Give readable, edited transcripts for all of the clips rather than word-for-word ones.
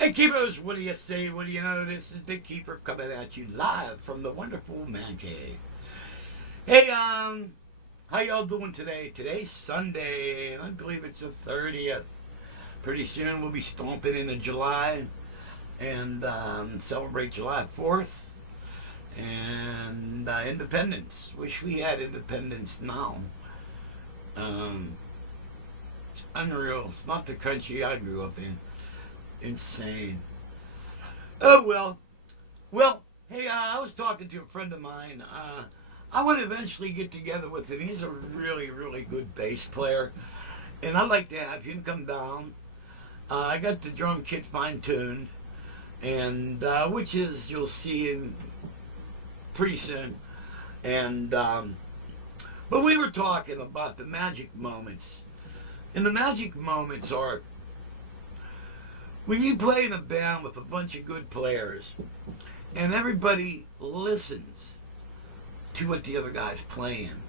Hey Keepers, what do you say? What do you know? This is the Keeper coming at you live from the wonderful man cave. Hey, how y'all doing today? Today's Sunday, and I believe it's the 30th. Pretty soon we'll be stomping into July and celebrate July 4th and Independence. Wish we had Independence now. Um, it's unreal. It's not the country I grew up in. Insane. Oh well. Well, hey, I was talking to a friend of mine. I would eventually get together with him. He's a really, really good bass player, and I'd like to have him come down. I got the drum kit fine tuned, and which is you'll see in pretty soon. And but we were talking about the magic moments, and the magic moments are when you play in a band with a bunch of good players and everybody listens to what the other guy's playing.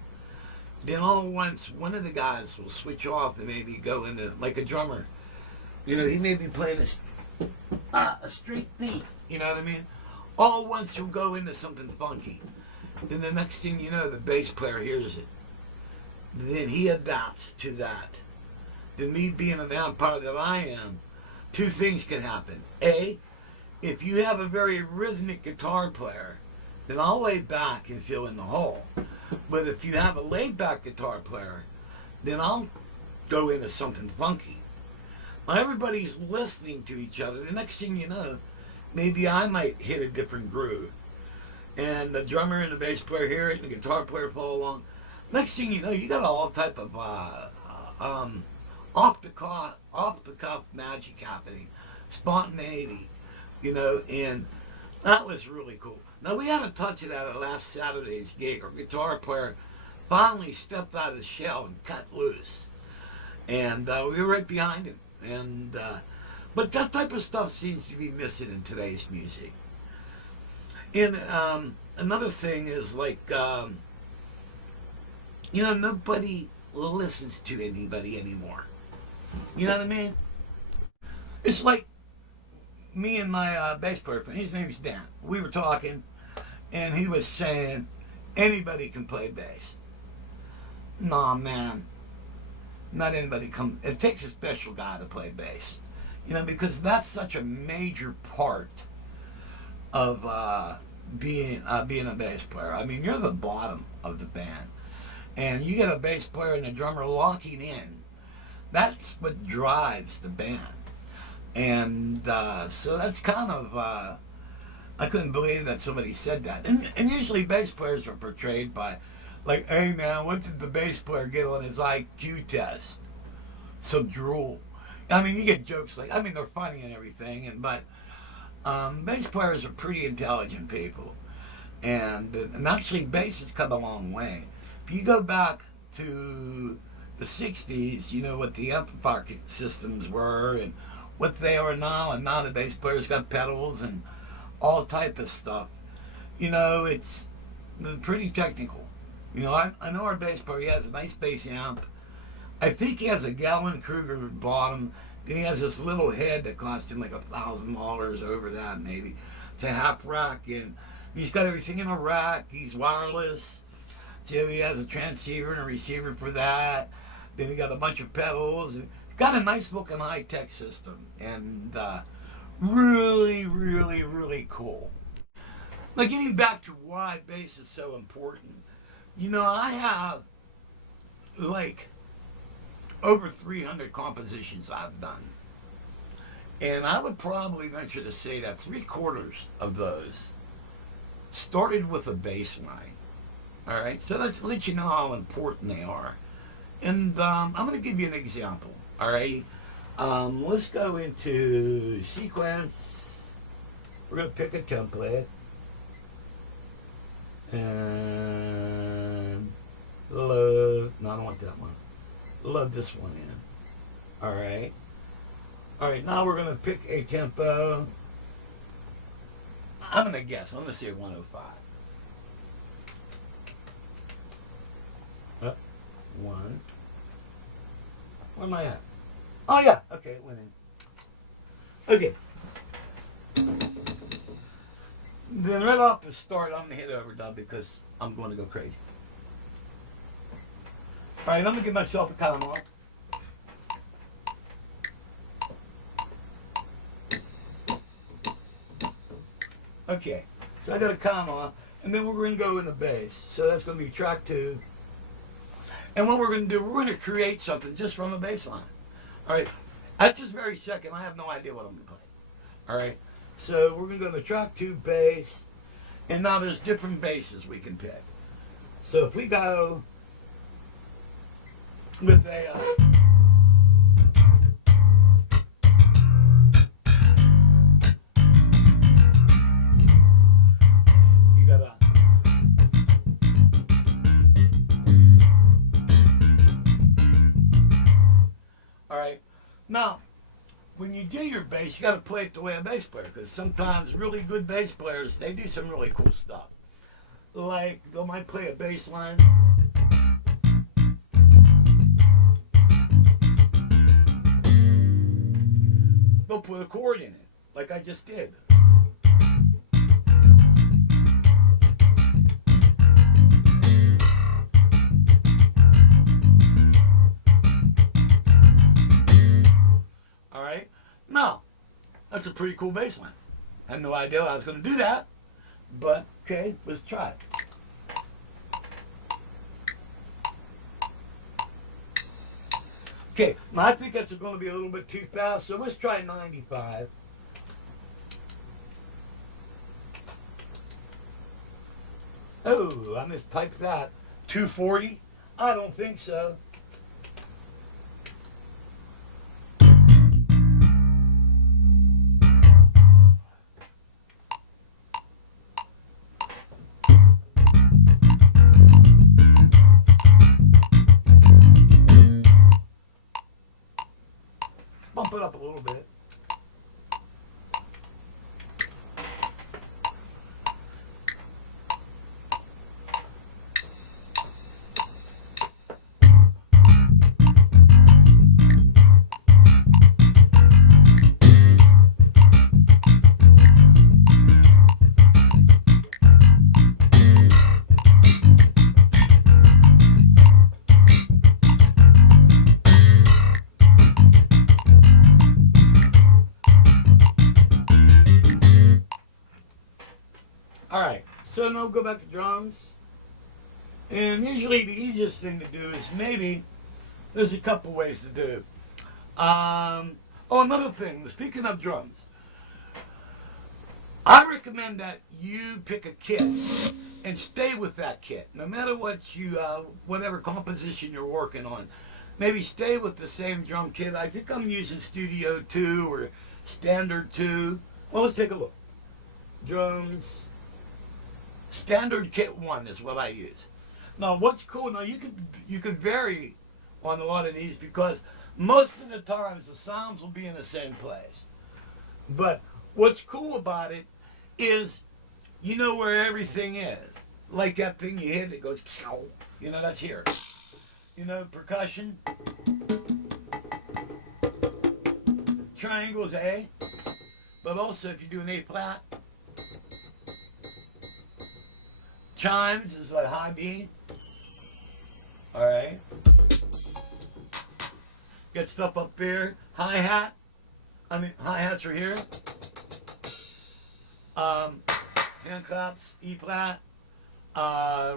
Then all at once, one of the guys will switch off and maybe go into, like a drummer. You know, he may be playing a straight beat. You know what I mean? All at once, he'll go into something funky. Then the next thing you know, the bass player hears it. Then he adapts to that. Then me being a vampire that I am, two things can happen. A, if you have a very rhythmic guitar player, then I'll lay back and fill in the hole. But if you have a laid back guitar player, then I'll go into something funky. Now everybody's listening to each other. The next thing you know, maybe I might hit a different groove. And the drummer and the bass player hear it and the guitar player follow along. Next thing you know, you got all type of off the cuff magic happening, spontaneity, you know, and that was really cool. Now we had a touch of that at last Saturday's gig. Our guitar player finally stepped out of the shell and cut loose, and we were right behind him. And but that type of stuff seems to be missing in today's music. And another thing is like, you know, nobody listens to anybody anymore. You know what I mean? It's like me and my bass player, his name's Dan. We were talking, and he was saying, anybody can play bass. Nah, man. Not anybody can. It takes a special guy to play bass. You know, because that's such a major part of being a bass player. I mean, you're the bottom of the band. And you get a bass player and a drummer locking in. That's what drives the band. And so that's kind of, I couldn't believe that somebody said that. And usually bass players are portrayed by, like, hey man, what did the bass player get on his IQ test? Some drool. I mean, you get jokes like, I mean, they're funny and everything, but bass players are pretty intelligent people. And actually, bass has come a long way. If you go back to the 60s, you know what the amplifier systems were and what they are now, and now the bass players got pedals and all type of stuff. You know, it's pretty technical. You know, I know our bass player, he has a nice bass amp. I think he has a Gallon Kruger bottom. Then he has this little head that cost him like $1,000 over that maybe. It's a half rack, and he's got everything in a rack. He's wireless. So he has a transceiver and a receiver for that. Then he got a bunch of pedals. Got a nice looking high tech system, and really, really, really cool. Now, getting back to why bass is so important, you know, I have like over 300 compositions I've done, and I would probably venture to say that 3/4 of those started with a bass line. All right, so let's let you know how important they are. And I'm going to give you an example. All right, let's go into sequence. We're going to pick a template. And load. No, I don't want that one. Load this one in. All right. All right, now we're going to pick a tempo. I'm going to guess. I'm going to say 105. One. Where am I at? Oh, yeah. Okay, it went in. Okay. Then right off the start, I'm going to hit overdub because I'm going to go crazy. All right, I'm going to give myself a count off. Okay, so I got a comma, and then we're going to go in the bass. So that's going to be track 2. And what we're going to do, we're going to create something just from a bass line. All right, at this very second, I have no idea what I'm going to play. All right, so we're going to go to track 2 bass, and now there's different basses we can pick. So if we go with a... Now, when you do your bass, you got to play it the way a bass player, because sometimes really good bass players, they do some really cool stuff. Like, they might play a bass line. They'll put a chord in it, like I just did. No, that's a pretty cool bass line. I had no idea I was going to do that, but okay, let's try it. Okay, now I think that's going to be a little bit too fast, so let's try 95. Oh, I mistyped that. 240? I don't think so. Bump it up a little bit. Alright, so now we'll go back to drums. And usually the easiest thing to do is maybe, there's a couple ways to do it. Another thing, speaking of drums, I recommend that you pick a kit and stay with that kit. No matter what you, whatever composition you're working on, maybe stay with the same drum kit. I think I'm using Studio 2 or Standard 2. Well, let's take a look. Drums. Standard Kit 1 is what I use. Now, what's cool, now you could vary on a lot of these because most of the times the sounds will be in the same place. But what's cool about it is you know where everything is. Like that thing you hit, it goes, you know, that's here. You know, percussion. Triangle is A. But also if you do an A flat, chimes is like high B. Alright. Get stuff up here. Hi-hat. Hi-hats are here. Hand claps, E flat.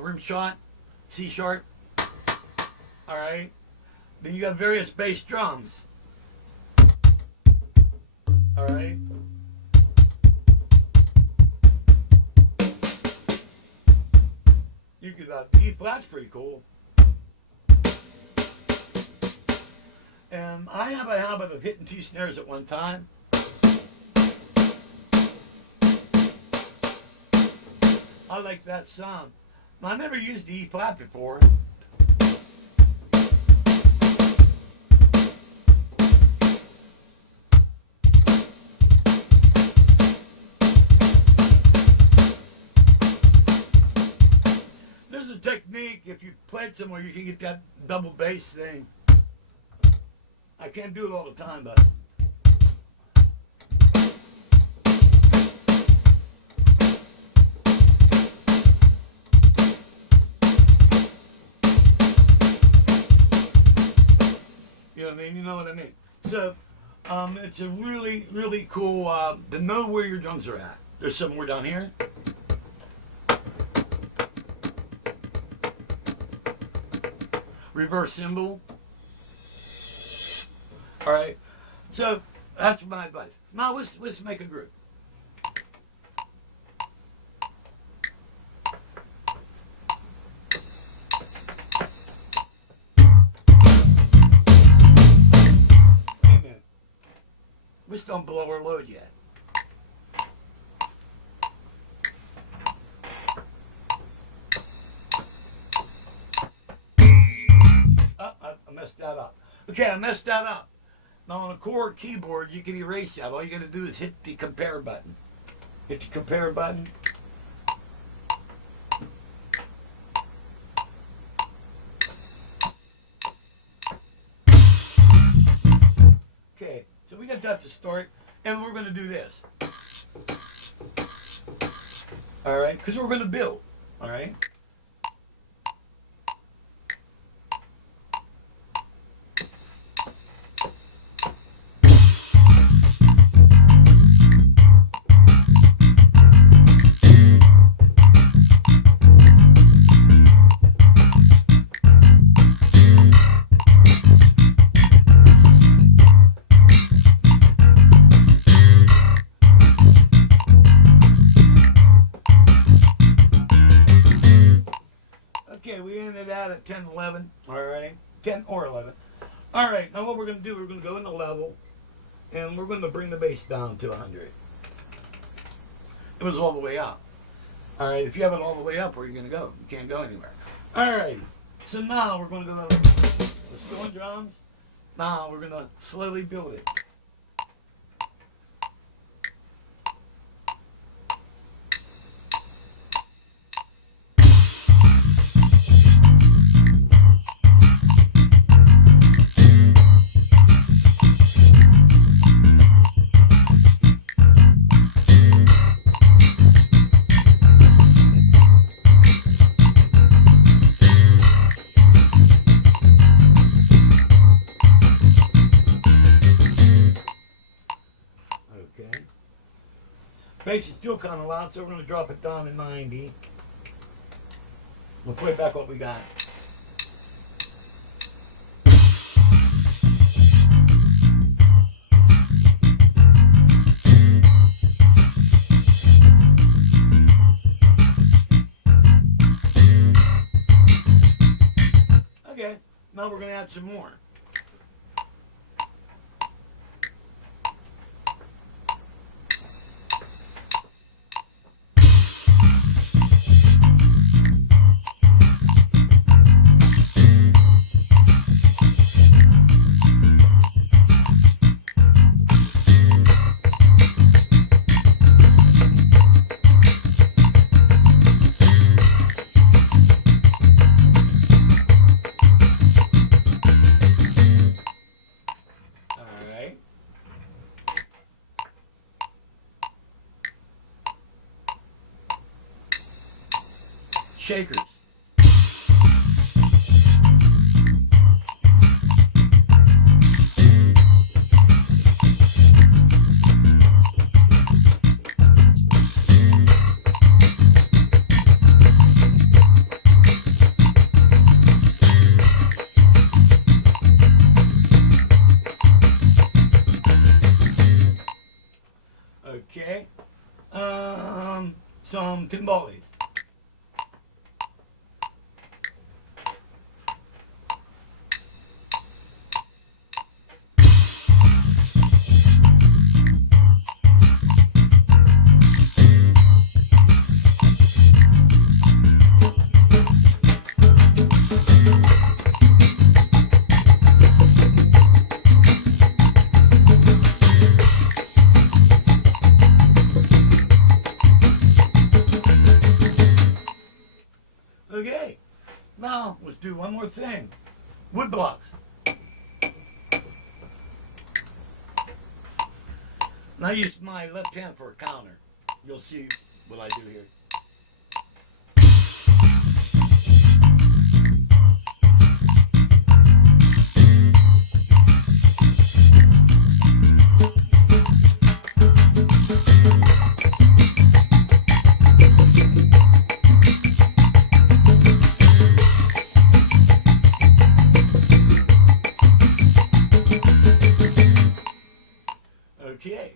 Rim shot, C sharp. Alright. Then you got various bass drums. Alright. You could, E flat's pretty cool. And I have a habit of hitting 2 snares at one time. I like that sound. Now, I never used the E flat before. There's a technique, if you played somewhere, you can get that double bass thing. I can't do it all the time, but know what I mean. So it's a really, really cool to know where your drums are at. There's some more down here. Reverse cymbal. All right. So that's my advice. Now let's make a group. We just don't blow our load yet. I messed that up. Okay, I messed that up. Now on a chord keyboard, you can erase that. All you got to do is hit the compare button. Hit the compare button. Okay, so we got that to start, and we're going to do this. All right, because we're going to build. All right. Okay, we ended out at 10, 11. All right, 10 or 11. All right, now what we're going to do, we're going to go into level, and we're going to bring the bass down to 100. It was all the way up. All right, if you have it all the way up, where are you going to go? You can't go anywhere. All right, so now we're going to go, let's go on drums. Now we're going to slowly build it. Bass is still kind of loud, so we're going to drop it down to 90. We'll play back what we got. Okay, now we're going to add some more. Shakers. Okay. Some timbales. Okay, now let's do one more thing. Wood blocks. And I use my left hand for a counter. You'll see what I do here. okay.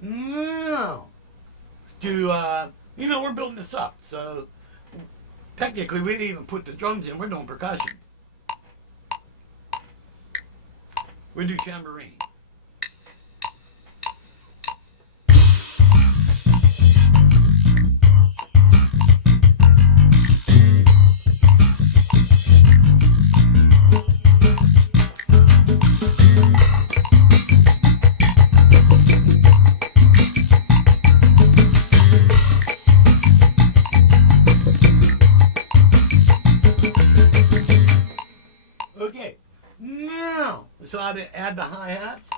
No. We're building this up. So technically, we didn't even put the drums in. We're doing percussion. We do tambourine. Okay, now so how to add the hi-hats.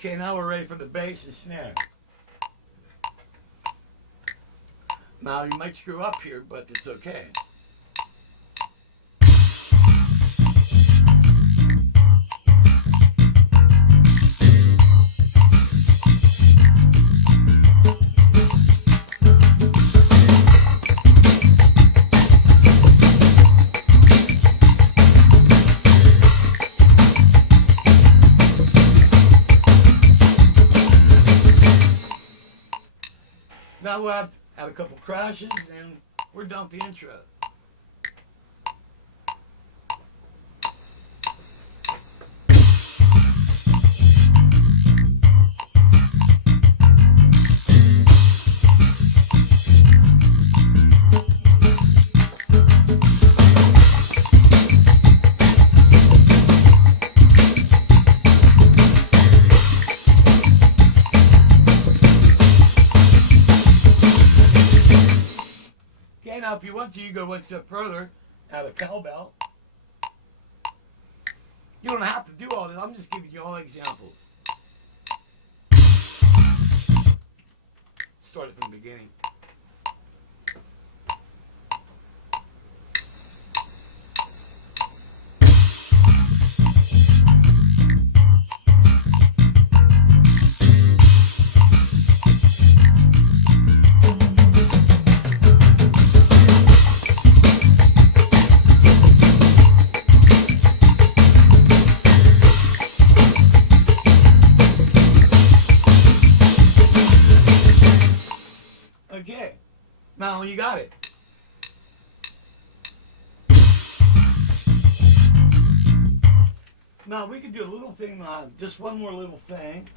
Okay, now we're ready for the bass and snare. Now you might screw up here, but it's okay. Now we'll have a couple crashes and we're done with the intro. Now, if you want to, you go one step further, add a cowbell. You don't have to do all this. I'm just giving you all examples. Start it from the beginning. Okay, now you got it. Now we could do a little thing, just one more little thing.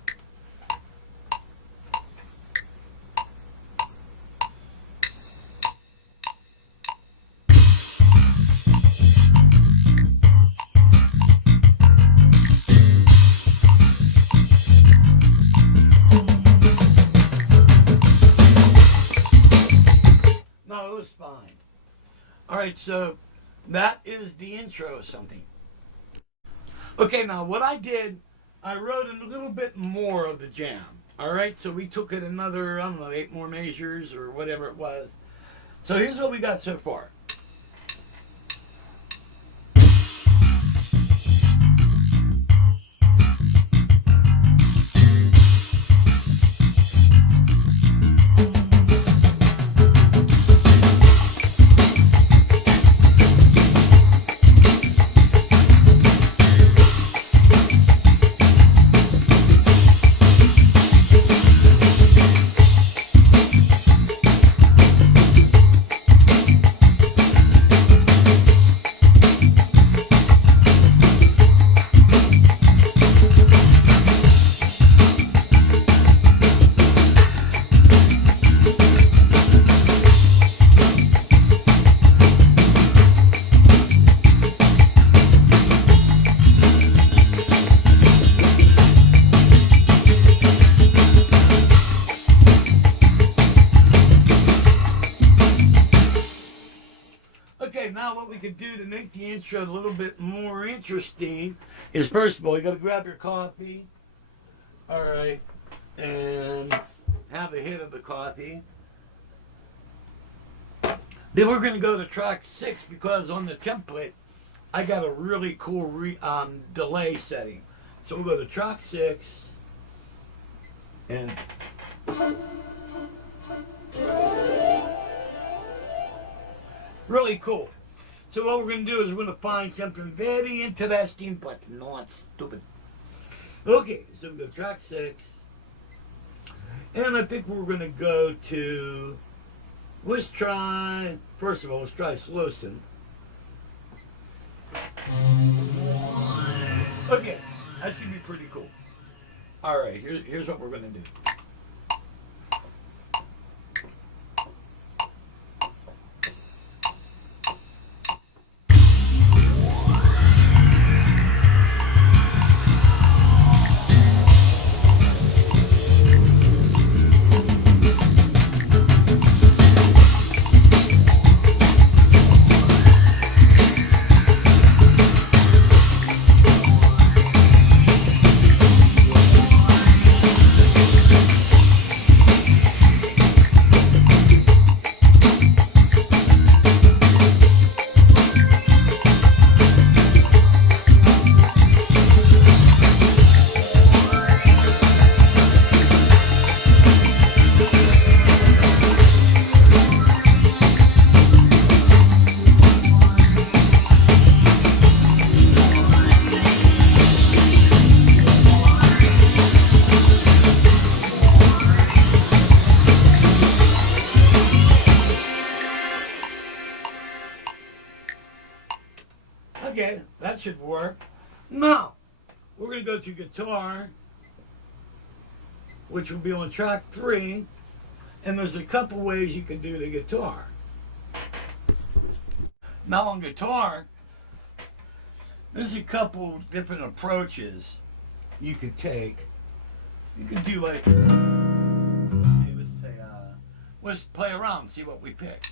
No, it was fine. All right, so that is the intro of something. Okay, now what I did, I wrote a little bit more of the jam. All right, so we took it another, 8 more measures or whatever it was. So here's what we got so far. Okay, now what we could do to make the intro a little bit more interesting is, first of all, you got to grab your coffee, All right. And have a hit of the coffee. Then we're going to go to track 6 because on the template, I got a really cool delay setting. So we'll go to track 6 and really cool. So what we're going to do is we're going to find something very interesting but not stupid. Okay, so we go to track 6. And I think we're going to go to, let's try Slowson. Okay, that should be pretty cool. All right, here's what we're going to do. Okay, that should work. Now, we're going to go to guitar, which will be on track 3. And there's a couple ways you can do the guitar. Now on guitar, there's a couple different approaches you could take. You can do like, let's play around and see what we pick.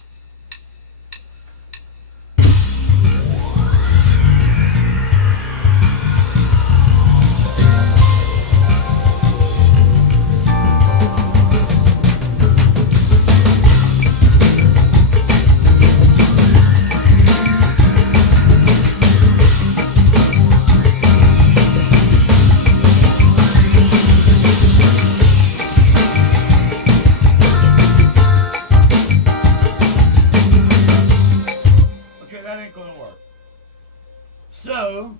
So,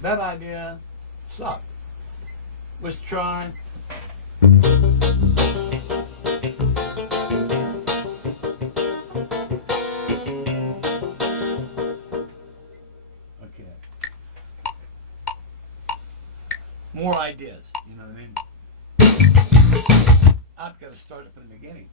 that idea sucked. Let's try. Okay. More ideas, you know what I mean? I've got to start it from the beginning.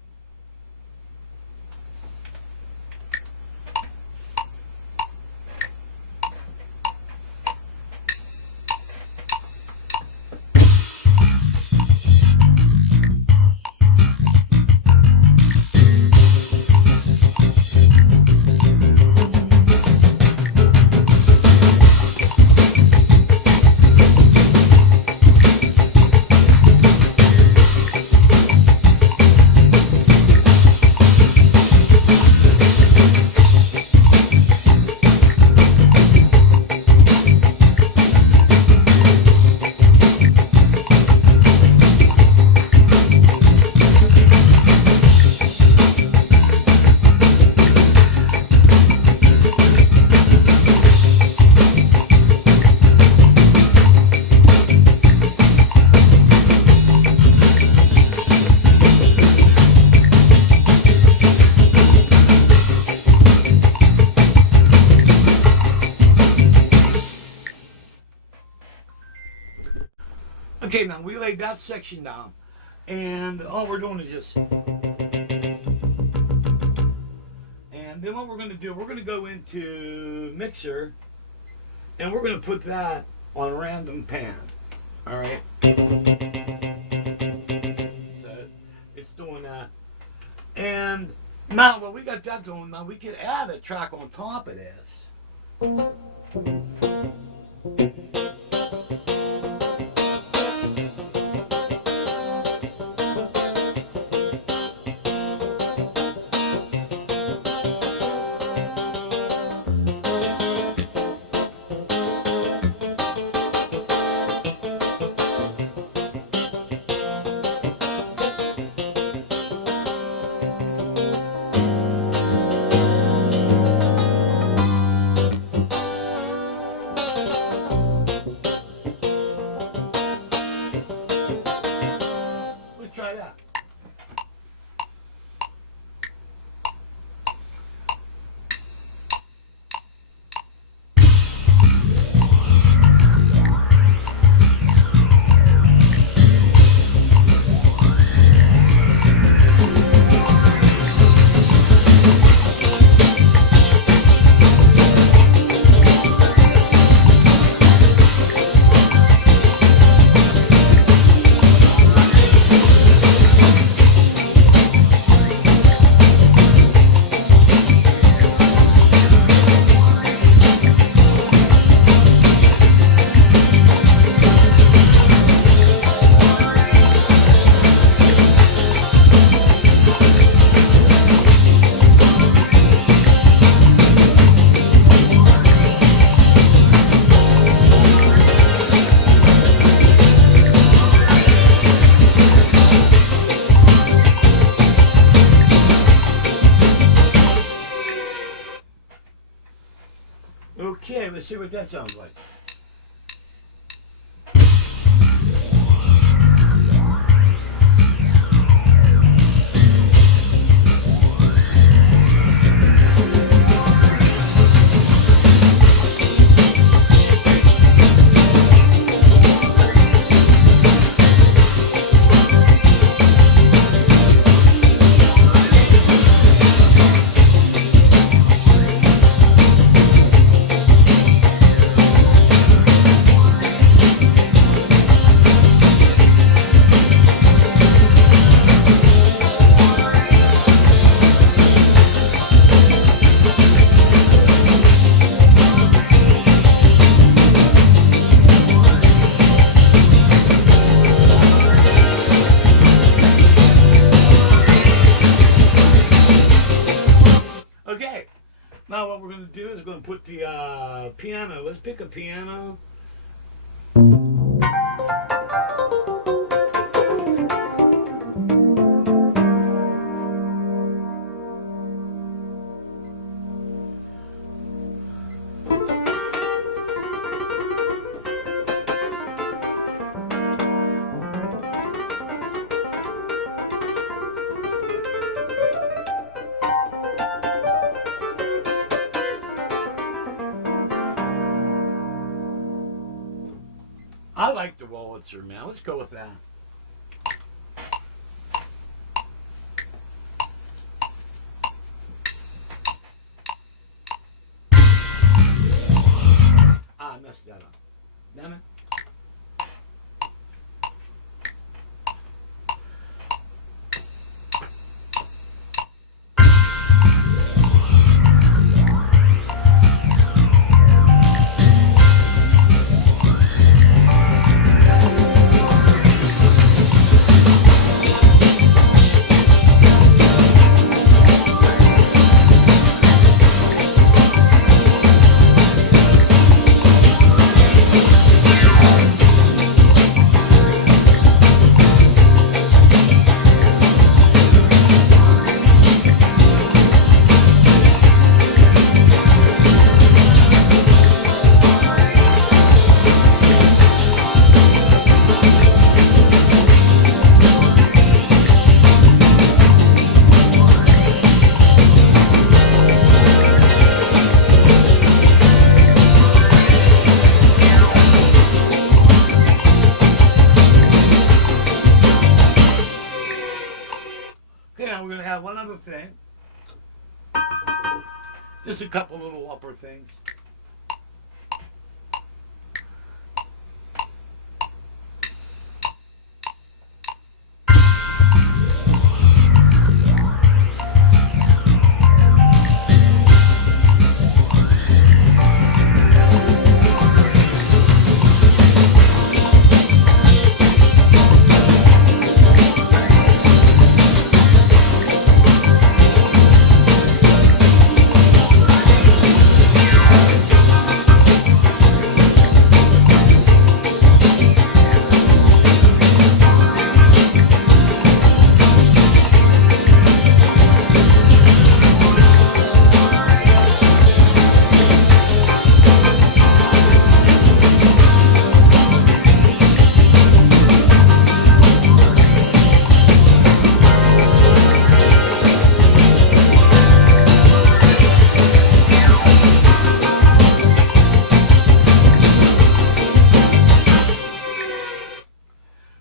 Okay, now we laid that section down, and all we're doing is just, and then what we're going to do, we're going to go into Mixer, and we're going to put that on Random Pan, all right? So it's doing that, and now when we got that going, now we can add a track on top of this. what that sounds like. Okay, now what we're going to do is we're going to put the piano. Let's pick a piano. I like the Wurlitzer, man. Let's go with that. I messed that up. Damn it. Okay, now we're going to have one other thing. Just a couple little upper things.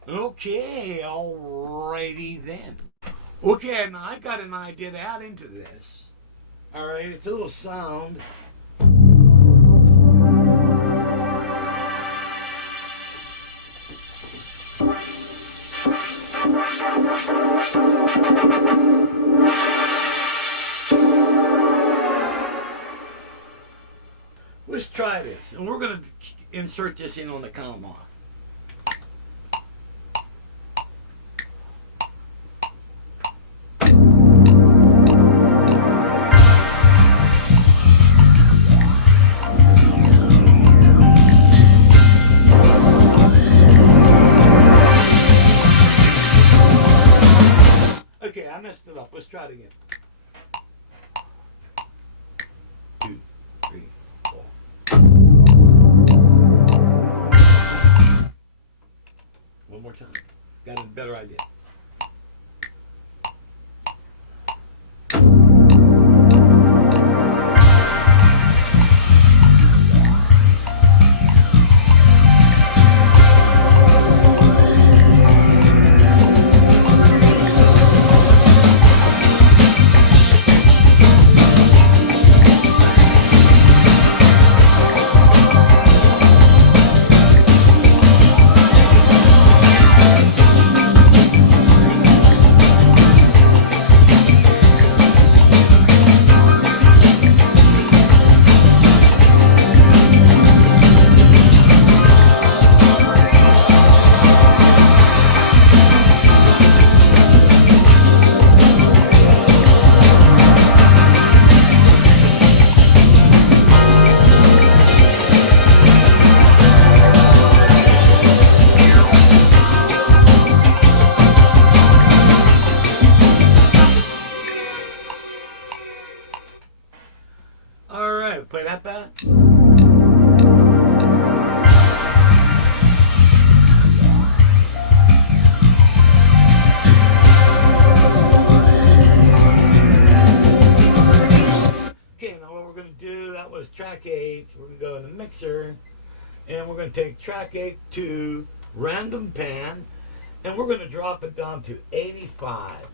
Okay, alrighty then. Okay, now I got an idea to add into this. Alright, it's a little sound. Let's try this. And we're going to insert this in on the count off. Okay, I messed it up. Let's try it again. 2, 3, 4. more time. Got a better idea. All right, play that back. Okay, now what we're going to do, that was track 8. We're going to go in the mixer, and we're going to take track 8 to random pan, and we're going to drop it down to 85.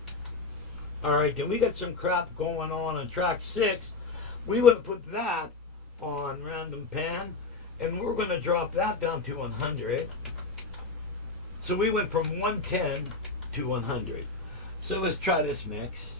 All right, then we got some crap going on track 6. We would have put that on random pan, and we're going to drop that down to 100. So we went from 110 to 100. So let's try this mix.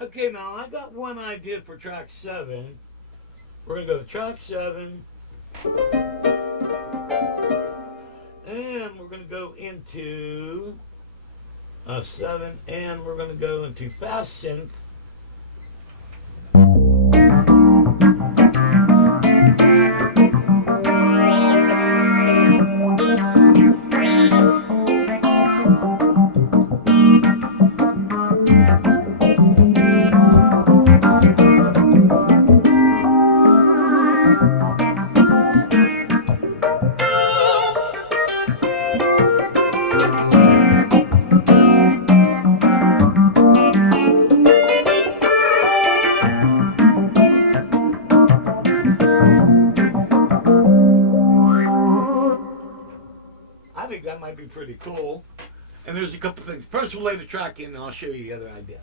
Okay, now I got one idea for track 7. We're going to go to track 7. And we're going to go into 7. And we're going to go into fast sync. I think that might be pretty cool. And there's a couple things. First, we'll lay the track in, and I'll show you the other idea.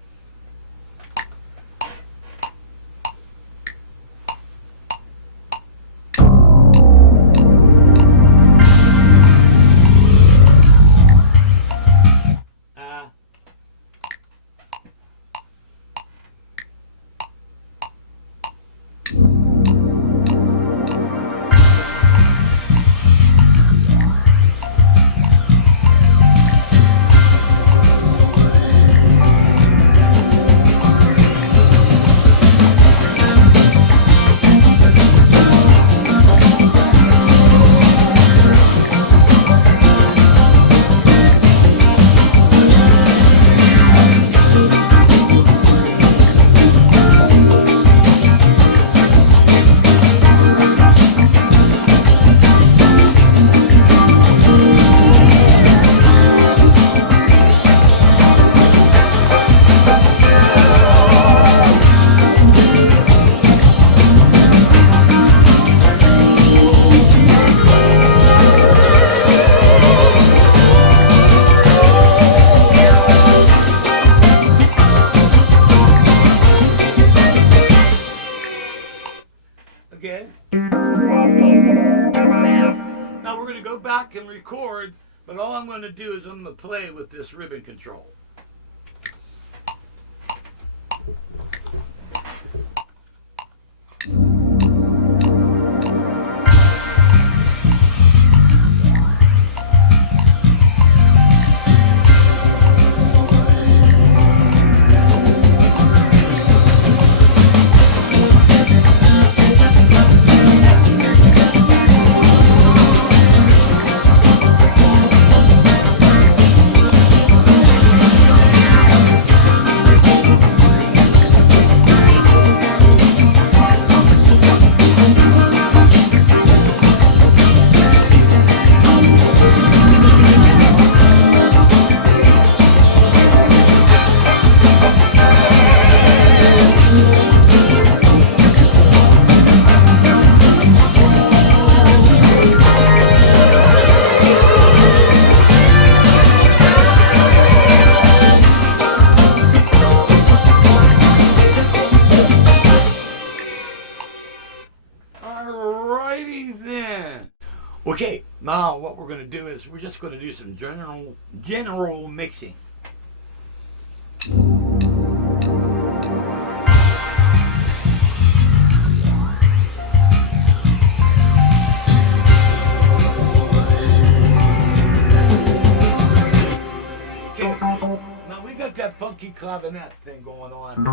back and record, but all I'm going to do is I'm going to play with this ribbon control. Alrighty then. Okay, now what we're going to do is we're just going to do some general mixing. Okay, now we got that funky clavinet thing going on.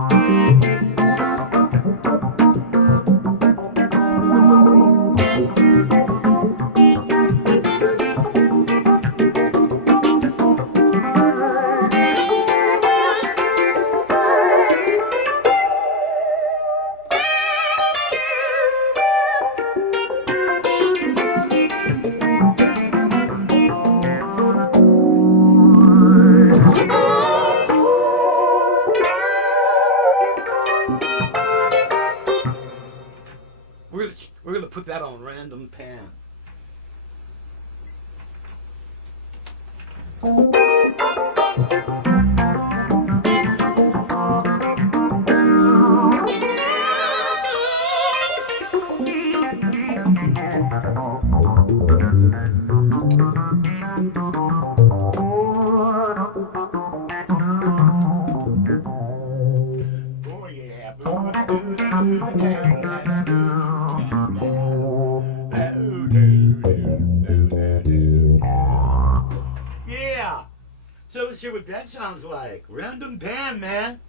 We're gonna put that on random pan. Oh yeah. Yeah. So let's hear what that sounds like. Random pan, man.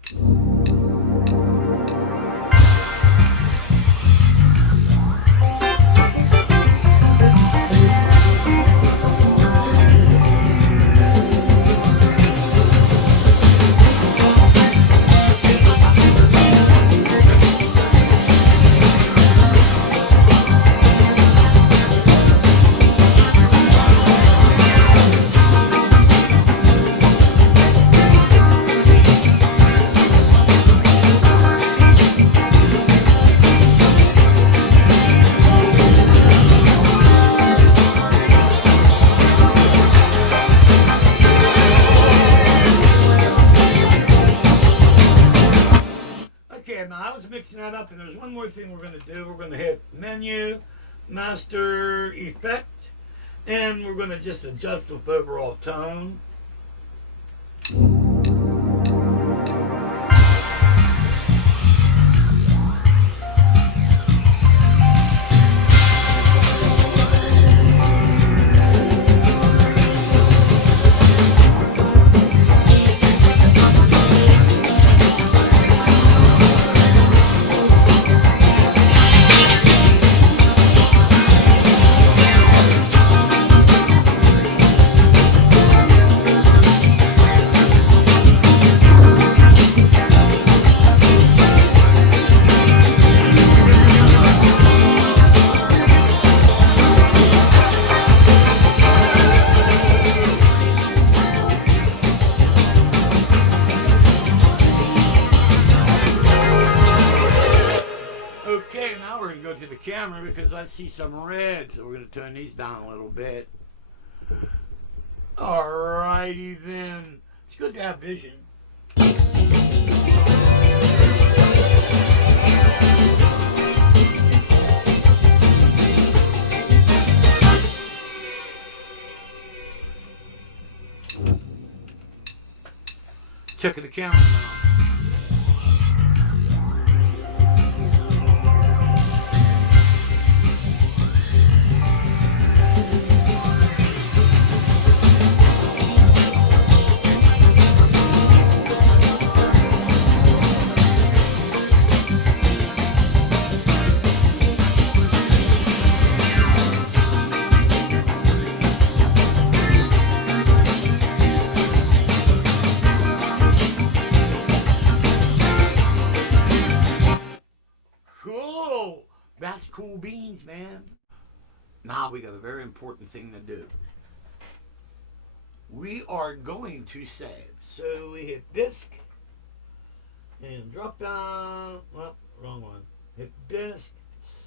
Okay, now I was mixing that up, and there's one more thing we're going to do. We're going to hit Menu, Master, Effect, and we're going to just adjust the overall tone. Okay, now we're going to go to the camera because I see some red, so we're going to turn these down a little bit. Alrighty then. It's good to have vision. Checking the camera now. Cool. That's cool beans, man. Now we got a very important thing to do. We are going to save. So we hit disk and drop down. Well, wrong one. Hit disk,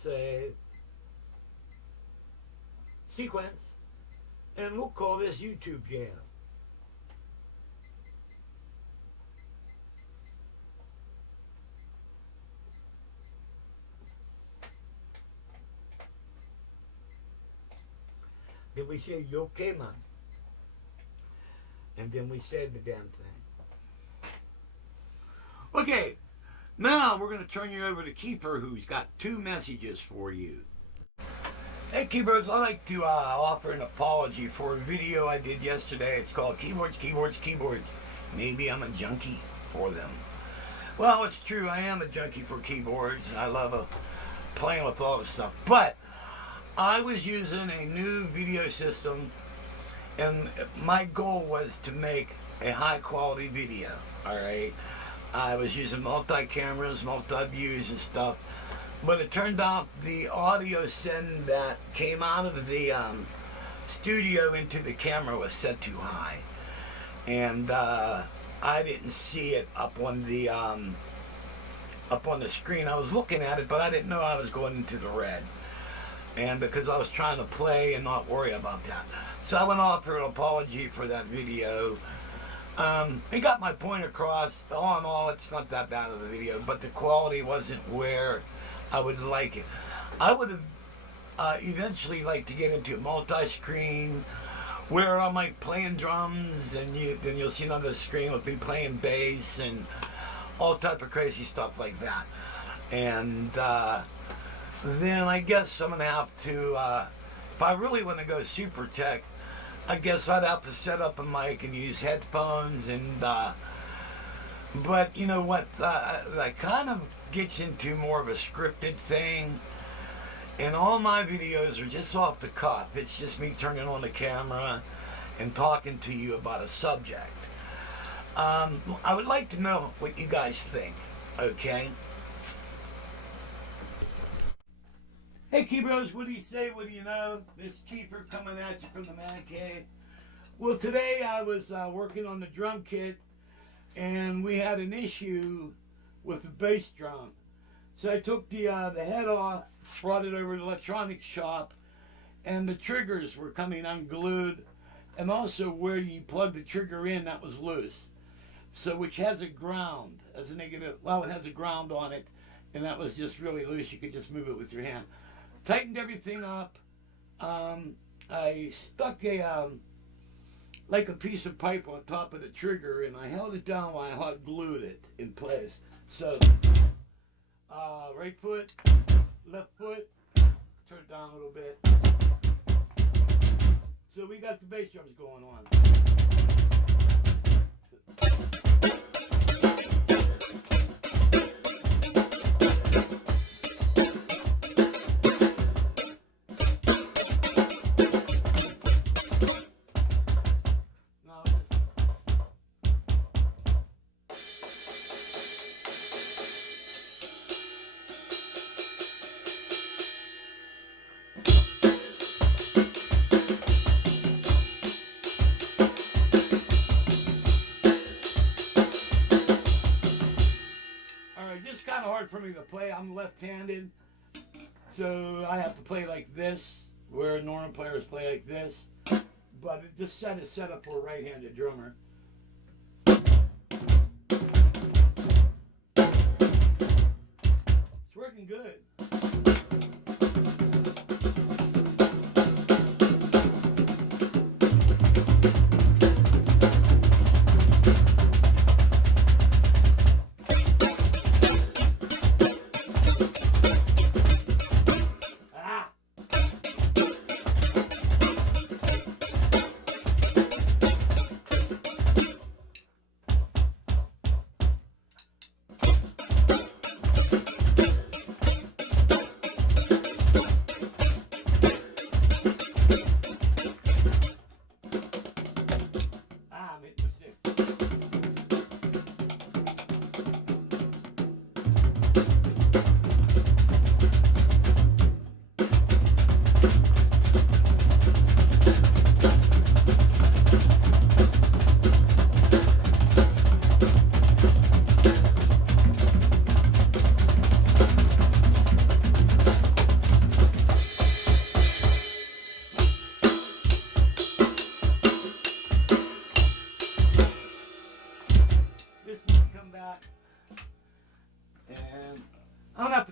save, sequence, and we'll call this YouTube Jam. Then we say, "You okay, man?" And then we said the damn thing. Okay, now we're going to turn you over to Keeper, who's got 2 messages for you. Hey, Keepers, I'd like to offer an apology for a video I did yesterday. It's called Keyboards, Keyboards, Keyboards. Maybe I'm a junkie for them. Well, it's true. I am a junkie for keyboards. I love playing with all this stuff. But I was using a new video system, and my goal was to make a high-quality video, all right? I was using multi-cameras, multi-views and stuff, but it turned out the audio send that came out of the studio into the camera was set too high, and I didn't see it up on the screen. I was looking at it, but I didn't know I was going into the red. And because I was trying to play and not worry about that. So I went off for an apology for that video. It got my point across. All in all, it's not that bad of a video, but the quality wasn't where I would like it. I would have eventually liked to get into multi-screen, where I'm like playing drums, and then you'll see another screen with me playing bass and all type of crazy stuff like that. And then I guess I'm going to have to, if I really want to go super tech, I guess I'd have to set up a mic and use headphones. And but you know what, that kind of gets into more of a scripted thing. And all my videos are just off the cuff. It's just me turning on the camera and talking to you about a subject. I would like to know what you guys think, okay? Hey, Keepers, what do you say? What do you know? This Keeper coming at you from the Man Cave. Well, today I was working on the drum kit, and we had an issue with the bass drum. So I took the head off, brought it over to the electronics shop, and the triggers were coming unglued, and also where you plug the trigger in, that was loose. So which has a ground, as a negative, well, it has a ground on it, and that was just really loose. You could just move it with your hand. Tightened everything up. I stuck like a piece of pipe on top of the trigger, and I held it down while I hot glued it in place. So, right foot, left foot, turn it down a little bit. So we got the bass drums going on. It's kind of hard for me to play. I'm left-handed, so I have to play like this, where normal players play like this. But this set is set up for a right-handed drummer. It's working good.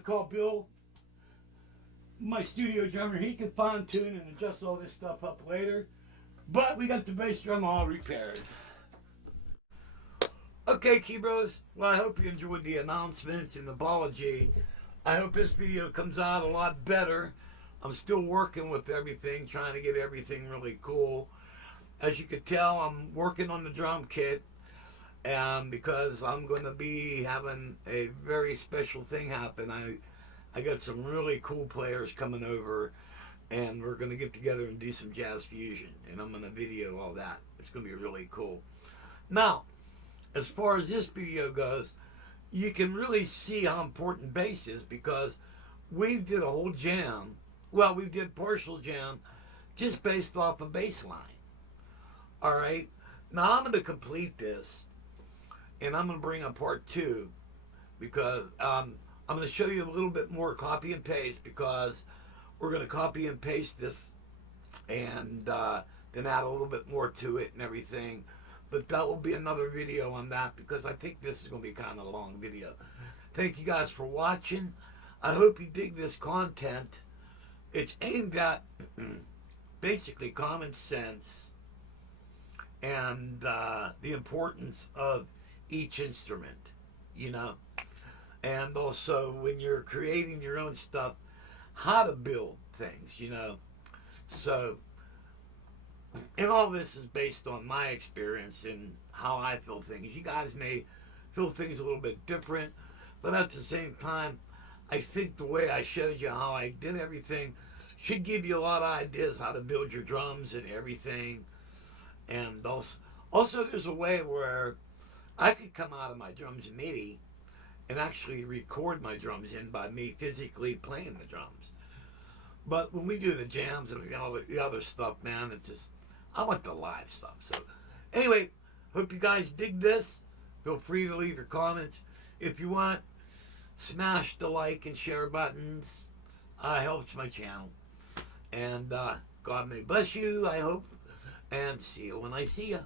call Bill, my studio drummer. He can fine tune and adjust all this stuff up later. But we got the bass drum all repaired. Okay, Keyboards. Well, I hope you enjoyed the announcements and the apology. I hope this video comes out a lot better. I'm still working with everything, trying to get everything really cool. As you can tell, I'm working on the drum kit because I'm going to be having a very special thing happen. I got some really cool players coming over, and we're going to get together and do some jazz fusion, and I'm going to video all that. It's going to be really cool. Now, as far as this video goes, you can really see how important bass is, because we did a whole jam. Well, we did partial jam just based off a bass line. All right. Now I'm going to complete this, and I'm going to bring up part 2, because I'm going to show you a little bit more copy and paste, because we're going to copy and paste this and then add a little bit more to it and everything. But that will be another video on that, because I think this is going to be kind of a long video. Thank you guys for watching. I hope you dig this content. It's aimed at basically common sense and the importance of each instrument, you know. And also, when you're creating your own stuff, how to build things, you know. So, and all this is based on my experience and how I feel things. You guys may feel things a little bit different, but at the same time, I think the way I showed you how I did everything should give you a lot of ideas how to build your drums and everything. And also there's a way where I could come out of my drums MIDI and actually record my drums in by me physically playing the drums. But when we do the jams and all the other stuff, man, it's just, I want the live stuff. So anyway, hope you guys dig this. Feel free to leave your comments. If you want, smash the like and share buttons. Helps my channel. And God may bless you, I hope. And see you when I see you.